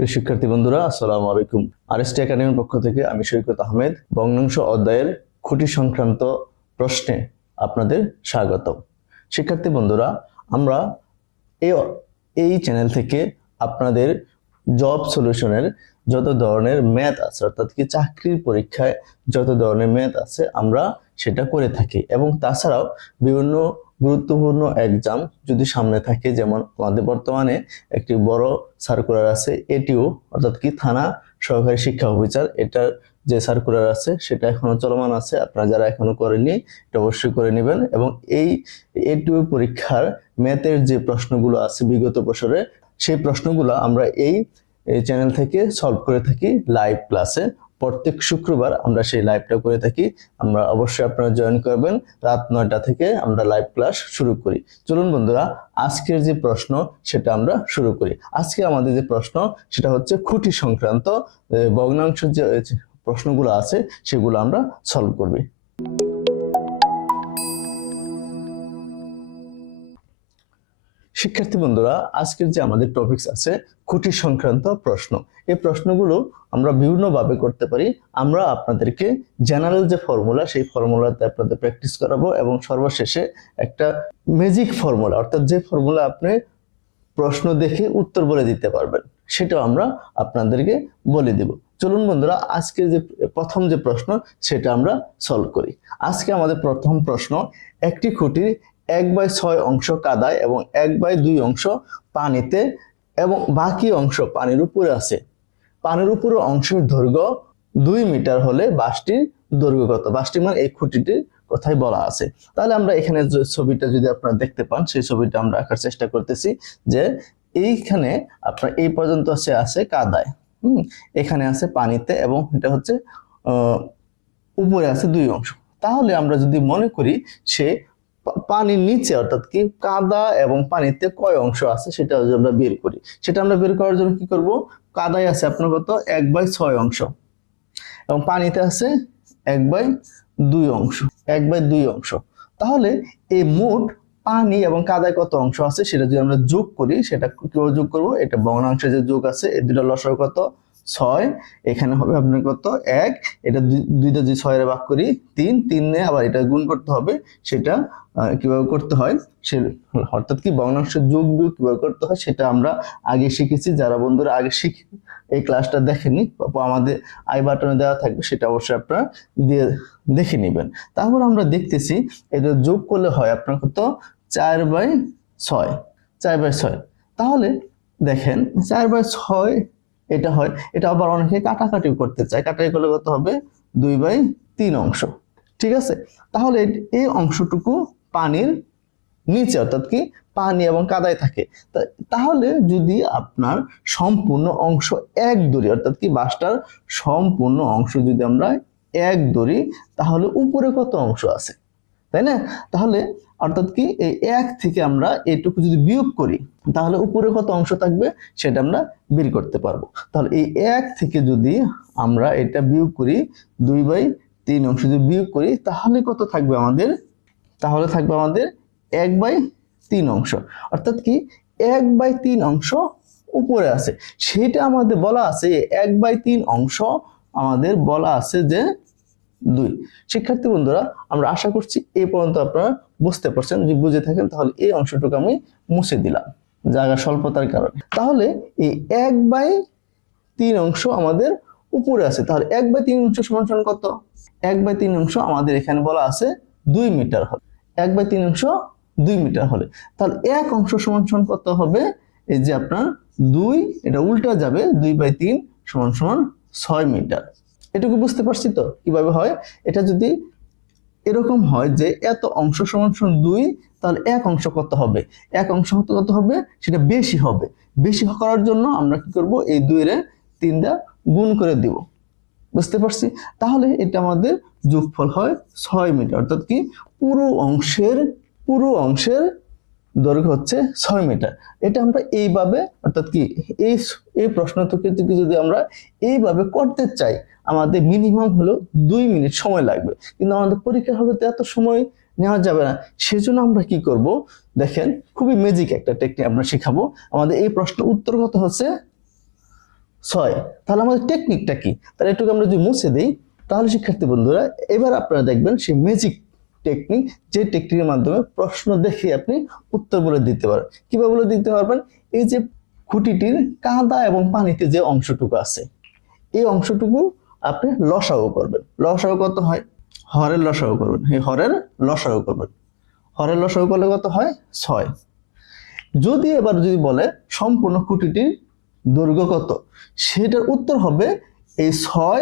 প্রিয় শিক্ষার্থী বন্ধুরা, আসসালামু আলাইকুম। আরএসটি একাডেমির পক্ষ থেকে আমি সৈকত আহমেদ ভগ্নাংশ অধ্যায়ের খুঁটি সংক্রান্ত প্রশ্নে আপনাদের স্বাগত। শিক্ষার্থী বন্ধুরা, আমরা এই চ্যানেল থেকে আপনাদের জব সলিউশনের যত ধরনের ম্যাথ আছে, অর্থাৎ কি চাকরির পরীক্ষায় যত ধরনের ম্যাথ আছে আমরা সেটা করে থাকি, এবং তাছাড়াও বিভিন্ন গুরুত্বপূর্ণ এক্সাম যদি সামনে থাকে, যেমন আমাদের বর্তমানে একটি বড় সার্কুলার আছে এটিও, অর্থাৎ কি থানা সহকারী শিক্ষা অফিসার, এটার যে সার্কুলার আছে সেটা এখনো চলমান আছে। আপনারা যারা এখনো করেননি এটা অবশ্যই করে নেবেন। এবং এই এটিও পরীক্ষার ম্যাথের যে প্রশ্নগুলো আছে বিগত বছরে, সেই প্রশ্নগুলো আমরা এই চ্যানেল থেকে সলভ করে থাকি লাইভ ক্লাসে। প্রত্যেক শুক্রবার আমরা সেই লাইভটা করে থাকি। আমরা অবশ্যই আপনারা জয়েন করবেন। রাত 9টা থেকে আমরা লাইভ ক্লাস শুরু করি। চলুন বন্ধুরা, আজকের যে প্রশ্ন সেটা আমরা শুরু করি। আজকে আমাদের যে প্রশ্ন সেটা হচ্ছে খুঁটি সংক্রান্ত ভগ্নাংশ যে প্রশ্নগুলো আছে সেগুলো আমরা সলভ করব। শিক্ষার্থী বন্ধুরা, আজকের যে আমাদের টপিকস আছে খুঁটি সংক্রান্ত প্রশ্ন, এই প্রশ্নগুলো আমরা বিভিন্নভাবে করতে পারি। আমরা আপনাদেরকে জেনারেল যে ফর্মুলা, সেই ফর্মুলাতে আপনাদের প্র্যাকটিস করাবো, এবং সর্বশেষে একটা ম্যাজিক ফর্মুলা, অর্থাৎ যে ফর্মুলা আপনি প্রশ্ন দেখে উত্তর বলে দিতে পারবেন, সেটাও আমরা আপনাদেরকে বলে দিব। চলুন বন্ধুরা, আজকের যে প্রথম যে প্রশ্ন সেটা আমরা সলভ করি। আজকে আমাদের প্রথম প্রশ্ন, একটি খুঁটির 1/6 অংশ কাদায় এবং 1/2 অংশ পানিতে এবং বাকি অংশ পানির উপরে আছে। পানির উপরে অংশের দৈর্ঘ্য 2 মিটার হলে বাঁশটির দৈর্ঘ্য কত? বাঁশটি মানে এই খুঁটিটির কথাই বলা আছে। তাহলে আমরা এখানে যে ছবিটা যদি আপনারা দেখতে পান, সেই ছবিটা আমরা আঁকার চেষ্টা করতেছি। যে এইখানে আপনার এই পর্যন্ত আছে কাদায়, এখানে আছে পানিতে, এবং এটা হচ্ছে উপরে আছে 2 অংশ। তাহলে আমরা যদি মনে করি সে পানির নিচে, অর্থাৎ কি কাদা এবং পানিতে কয় অংশ আছে সেটা যদি আমরা বের করি, সেটা আমরা বের করার জন্য কি করব? কাদায় আছে আপনার কত? 1/6 অংশ, এবং পানিতে আছে 1/2 অংশ, 1/2 অংশ। তাহলে এই মোট পানি এবং কাদায় কত অংশ আছে সেটা যদি আমরা যোগ করি, সেটা কিভাবে যোগ করব? এটা ভগ্নাংশের যে যোগ আছে, এই দুটো লসাগু কত? 6। এখানে হবে আপনার কত? 1। এটা দুইটা যদি 6 এর ভাগ করি 3, 3 নিয়ে আবার এটা গুণ করতে হবে। সেটা কিভাবে করতে হয়, সে অর্থাৎ কি ভগ্নাংশের যোগ বিয়োগ কিভাবে করতে হয় সেটা আমরা আগে শিখেছি। যারা বন্ধুরা আগে এই ক্লাসটা দেখেননি, আমাদের আই বাটনে দেওয়া থাকবে, সেটা অবশ্যই আপনারা দিয়ে দেখে নেবেন। তারপর আমরা দেখতেছি এটা যোগ করলে হয় আপনার কত? 4/6, 4/6। তাহলে দেখেন 4/6 এটা হয়, এটা আবার অনেকে কাটাকাটি করতে চায়, কাটাকাটি করলে কত হবে? 2/3 অংশ। ঠিক আছে, তাহলে এই অংশটুকু পানির নিচে, অর্থাৎ কি পানি এবং কাদায় থাকে। তাহলে যদি আপনার সম্পূর্ণ অংশ 1 ধরি, অর্থাৎ কি বাঁশটার সম্পূর্ণ অংশ যদি আমরা 1 ধরি, তাহলে উপরে কত অংশ আছে, তাই না? তাহলে অর্থাৎ কি এই 1 থেকে আমরা এইটুকু যদি বিয়োগ করি, তাহলে উপরে কত অংশ থাকবে সেটা আমরা বের করতে পারবো। তাহলে এই 1 থেকে যদি আমরা এটা বিয়োগ করি, 2/3 অংশ যদি বিয়োগ করি, তাহলে কত থাকবে আমাদের? তাহলে থাকবে আমাদের 1/3 অংশ, অর্থাৎ কি 1/3 অংশ উপরে আছে। সেটা আমাদের বলা আছে 1/3 অংশ আমাদের বলা আছে যে 2। শিক্ষার্থী বন্ধুরা, আমরা আশা করছি এই পর্যন্ত আপনারা বুঝতে পারছেন। যদি বুঝে থাকেন তাহলে এই অংশটুকু আমি মুছে দিলাম জায়গা স্বল্পতার কারণে। তাহলে এই 1/3 অংশ আমাদের উপরে আছে। তাহলে 1/3 অংশ সমান সমান কত? 1/3 অংশ আমাদের এখানে বলা আছে 2 মিটার হবে। 1/3 অংশ 2 মিটার হলে তাহলে 1 অংশ সমান সমান কত হবে? এই যে আপনার 2, এটা উল্টা যাবে, 2/3 সমান সমান 6 মিটার। এটুকু বুঝতে পারছি তো কিভাবে হয়? এটা যদি এরকম হয় যে এত অংশ সমান সমান 2, তাহলে 1 অংশ কত হবে? 1 অংশ কত হবে? সেটা বেশি হবে। বেশি করার জন্য আমরা কি করব? এই 2 এর 3 দ্বারা গুণ করে দিব। বুঝতে পারছি? তাহলে এটা আমাদের যোগফল হয় 6 মিটার, অর্থাৎ কি পুরো অংশের দৈর্ঘ্য হচ্ছে 6 মিটার। এটা আমরা এইভাবে, অর্থাৎ কি এই প্রশ্ন থেকে যদি আমরা এইভাবে করতে চাই, আমাদের মিনিমাম হলো 2 মিনিট সময় লাগবে, কিন্তু আমাদের পরীক্ষা হলে তো এত সময় নেওয়া যাবে না। সেজন্য আমরা কি করব? দেখেন, খুবই ম্যাজিক একটা টেকনিক আমরা শেখাবো। আমাদের এই প্রশ্ন উত্তর কত হচ্ছে? 6। তাহলে আমাদের টেকনিকটা কি? তাহলে এটুকু আমরা যদি মুছে দিই, তাহলে শিক্ষার্থী বন্ধুরা এবার আপনারা দেখবেন সেই ম্যাজিক টেকনিক, যে টেকনিকের মাধ্যমে প্রশ্ন দেখে আপনি উত্তর বলে দিতে পারবেন। কিভাবে বলে দিতে পারবেন? এই যে খুঁটিটির কাদা এবং পানিতে যে অংশটুকু আছে, এই অংশটুকু আপনি লসাগু করবেন। লসাগু কত হয়? হরের লসাগু করবেন। এই হরের লসাগু করবেন। হরের লসাগু করলে কত হয়? 6। যদি এবার যদি বলে সম্পূর্ণ খুঁটিটির দৈর্ঘ্য কত, সেটার উত্তর হবে এই 6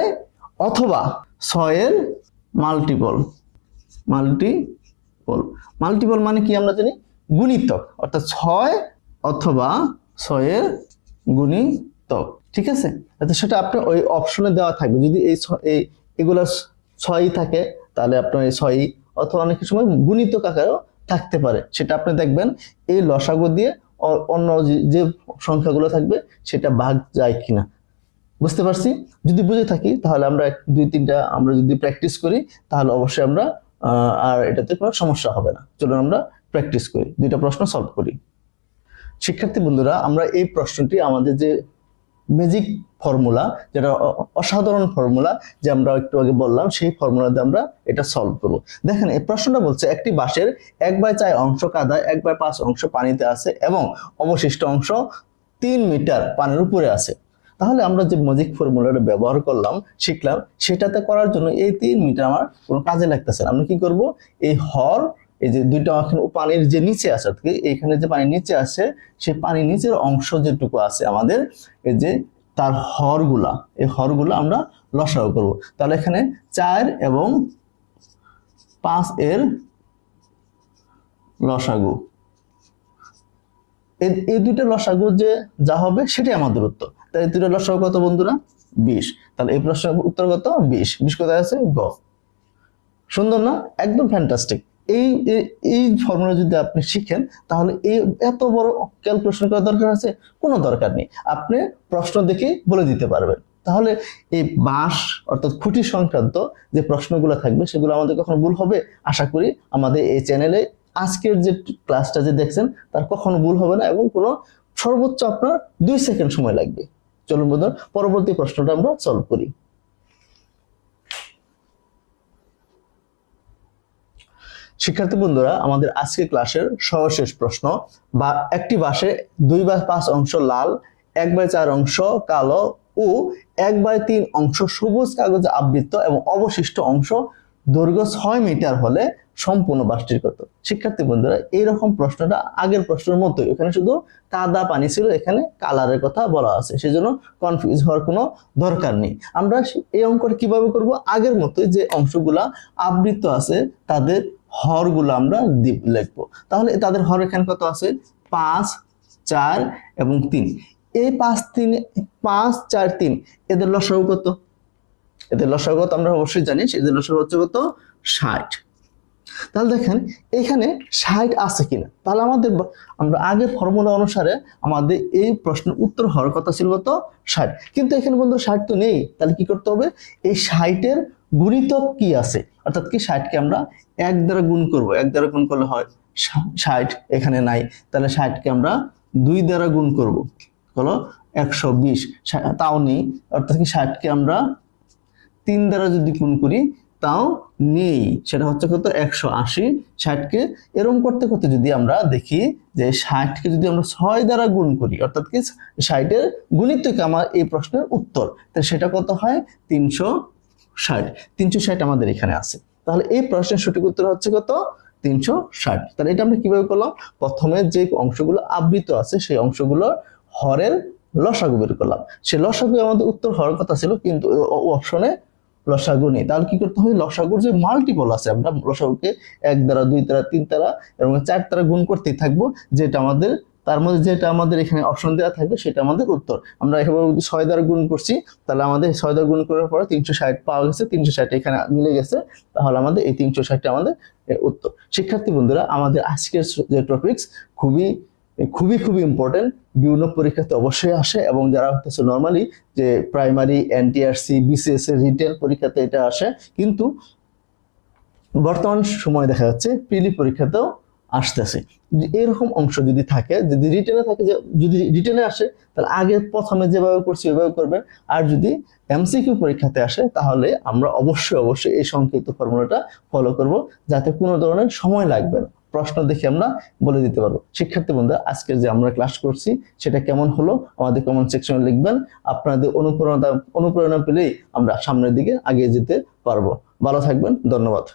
অথবা 6 এর মাল্টিপল। মাল্টিপল মাল্টিপল মানে কি আমরা জানি? গুণিতক, অর্থাৎ 6 অথবা 6 এর গুণিতক। ঠিক আছে, সেটা আপনার ওই অপশনে দেওয়া থাকবে। যদি এই এগুলো 6 থাকে তাহলে আপনার এই 6, অথবা অনেক সময় গুণিতক আকারেও থাকতে পারে, সেটা আপনি দেখবেন এই লসাগু দিয়ে অন্য যে সংখ্যাগুলো থাকবে সেটা ভাগ যায় কিনা। বুঝতে পারছি? যদি বুঝে থাকি তাহলে আমরা 2-3টা আমরা যদি প্র্যাকটিস করি তাহলে অবশ্যই আমরা আর এটাতে কোনো সমস্যা হবে না। চলুন আমরা প্র্যাকটিস করি, 2টা প্রশ্ন সলভ করি। শিক্ষার্থী বন্ধুরা, আমরা এই প্রশ্নটি আমাদের যে ম্যাজিক ফর্মুলা, যেটা অসাধারণ ফর্মুলা যে আমরা একটু আগে বললাম, সেই ফর্মুলাতে আমরা এটা সলভ করব। দেখেন এই প্রশ্নটা বলছে একটি বাঁশের 1/4 অংশ কাদায়, 1/5 অংশ পানিতে আছে এবং অবশিষ্ট অংশ 3 মিটার পানির উপরে আছে। তাহলে আমরা যে ম্যাজিক ফর্মুলাটা ব্যবহার করলাম, শিখলাম, সেটাতে করার জন্য এই 3 মিটার আমার কোনো কাজে লাগতেছে না। আমরা কি করব? এই হর, এই যে দুইটা পানির যে নিচে আছে, এইখানে যে পানির নিচে আছে, সেই পানির নিচের অংশ যেটুকু আছে আমাদের, এই যে তার হরগুলা, এই হরগুলা আমরা লসাগু করব। তাহলে এখানে 4 এবং 5 এর লসাগু, এই দুইটা লসাগু যে যা হবে সেটাই আমাদের উত্তর। তাই এই দুইটা লসাগু কত বন্ধুরা? 20। তাহলে এই প্রশ্নের উত্তর কত? 20। 20 কোথায় আছে? গ। সুন্দর না? একদম ফ্যান্টাস্টিক। এই ফর্মুলা যদি আপনি শিখেন তাহলে এই এত বড় ক্যালকুলেশন করার দরকার আছে? কোনো দরকার নেই, আপনি প্রশ্ন দেখে বলে দিতে পারবেন। তাহলে এই বাঁশ অর্থাৎ খুঁটি সংক্রান্ত যে প্রশ্নগুলো থাকবে সেগুলো আমাদের কখনো ভুল হবে? আশা করি আমাদের এই চ্যানেলে আজকের যে ক্লাসটা যে দেখছেন তার কখনো ভুল হবে না, এবং কোনো সর্বোচ্চ আপনার 2 সেকেন্ড সময় লাগবে। চলুন বন্ধুরা পরবর্তী প্রশ্নটা আমরা সলভ করি। শিক্ষার্থী বন্ধুরা, আমাদের আজকের ক্লাসের সর্বশেষ প্রশ্ন, বা একটি বাঁশে 2/5 অংশ লাল, 1/4 অংশ কালো ও 1/3 অংশ সবুজ কাগজে আবৃত এবং অবশিষ্ট অংশ দৈর্ঘ্য 6 মিটার হলে সম্পূর্ণ বাঁশটির কত? শিক্ষার্থী বন্ধুরা, এইরকম প্রশ্নটা আগের প্রশ্নের মতোই, এখানে শুধু কাদা পানি ছিল, এখানে কালারের কথা বলা আছে, সেজন্য কনফিউজ হওয়ার কোনো দরকার নেই। আমরা এই অঙ্কটা কিভাবে করব? আগের মতোই যে অংশগুলা আবৃত আছে তাদের হরগুলো আমরা লিখবো। তাহলে তাদের হর এখানে কত আছে? 5, 4 এবং 3। এই 5, 4, 3 এদের লসাগু কত? এদের লসাগু কত আমরা অবশ্যই জানি, এদের লসাগু হচ্ছে কত? 60। তাহলে দেখেন এখানে 60 আছে কিনা। তাহলে আমরা আগের ফর্মুলা অনুসারে আমাদের এই প্রশ্নের উত্তর হওয়ার কথা ছিল কত? 60। কিন্তু এখানে বন্ধু 60 তো নেই। তাহলে কি করতে হবে? এই 60 এর গুণিতক কি আছে, অর্থাৎ কি 60 কে আমরা 1 দ্বারা গুণ করব। 1 দ্বারা গুণ করলে হয় 60, এখানে নাই। তাহলে 60 কে আমরা 2 দ্বারা গুণ করব, হলো 120। তাও নেই, অর্থাৎ কি 60 কে আমরা 3 দ্বারা যদি গুণ করি তাও নেই, সেটা হচ্ছে কত? 180। 60 কে এরকম করতে করতে যদি আমরা দেখি যে 60 কে যদি আমরা 6 দ্বারা গুণ করি, অর্থাৎ কি 60 এর গুণিতক আমার এই প্রশ্নের উত্তর, তাহলে সেটা কত হয়? 360। 360 আমাদের এখানে আছে। তাহলে এই প্রশ্নের সঠিক উত্তর হচ্ছে কত? 360। তাহলে এটা আমরা কিভাবে করলাম? প্রথমে যে অংশগুলো আবৃত আছে সেই অংশগুলো হরের লসাগু বের করলাম। সেই লসাগু আমাদের উত্তর হওয়ার কথা ছিল, কিন্তু অপশনে লসাগু নেই। তাহলে কি করতে হবে? লসাগুর যে মাল্টিপল আছে, আমরা লসাগুকে 1 দ্বারা, 2 দ্বারা, 3 দ্বারা এবং 4 দ্বারা গুণ করতেই থাকবো, যেটা আমাদের তার মধ্যে যেটা আমাদের এখানে অপশন দেওয়া থাকবে সেটা আমাদের উত্তর। আমরা এভাবে 6 দ্বারা গুণ করছি, তাহলে আমাদের 6 দ্বারা গুণ করার পরে 360 পাওয়া গেছে। 360 এখানে মিলে গেছে, তাহলে আমাদের এই 360 আমাদের উত্তর। শিক্ষার্থী বন্ধুরা, আমাদের আজকের যে টপিকস খুবই খুবই খুবই ইম্পর্টেন্ট, বিভিন্ন পরীক্ষাতে অবশ্যই আসে, এবং যারা হচ্ছে নর্মালি যে প্রাইমারি, এনটিআরসি, বিসিএস এর রিটেল পরীক্ষাতে এটা আসে, কিন্তু বর্তমান সময় দেখা যাচ্ছে প্রিলি পরীক্ষাতেও আসতেছে। এরকম অংশ যদি থাকে, যদি রিটেনে থাকে, যে যদি রিটেনে আসে তাহলে আগে প্রথমে যেভাবে করছি ওইভাবে করবেন। আর যদি এমসিকিউ পরীক্ষাতে আসে তাহলে আমরা অবশ্যই এই সংক্ষিপ্ত ফর্মুলাটা ফলো করব, যাতে কোনো ধরনের সময় লাগবে না, প্রশ্ন দেখে আমরা বলে দিতে পারবো। শিক্ষার্থী বন্ধুরা, আজকে যে আমরা ক্লাস করছি সেটা কেমন হলো আমাদের কমেন্ট সেকশনে লিখবেন। আপনাদের অনুপ্রেরণা পেলেই আমরা সামনের দিকে এগিয়ে যেতে পারবো। ভালো থাকবেন, ধন্যবাদ।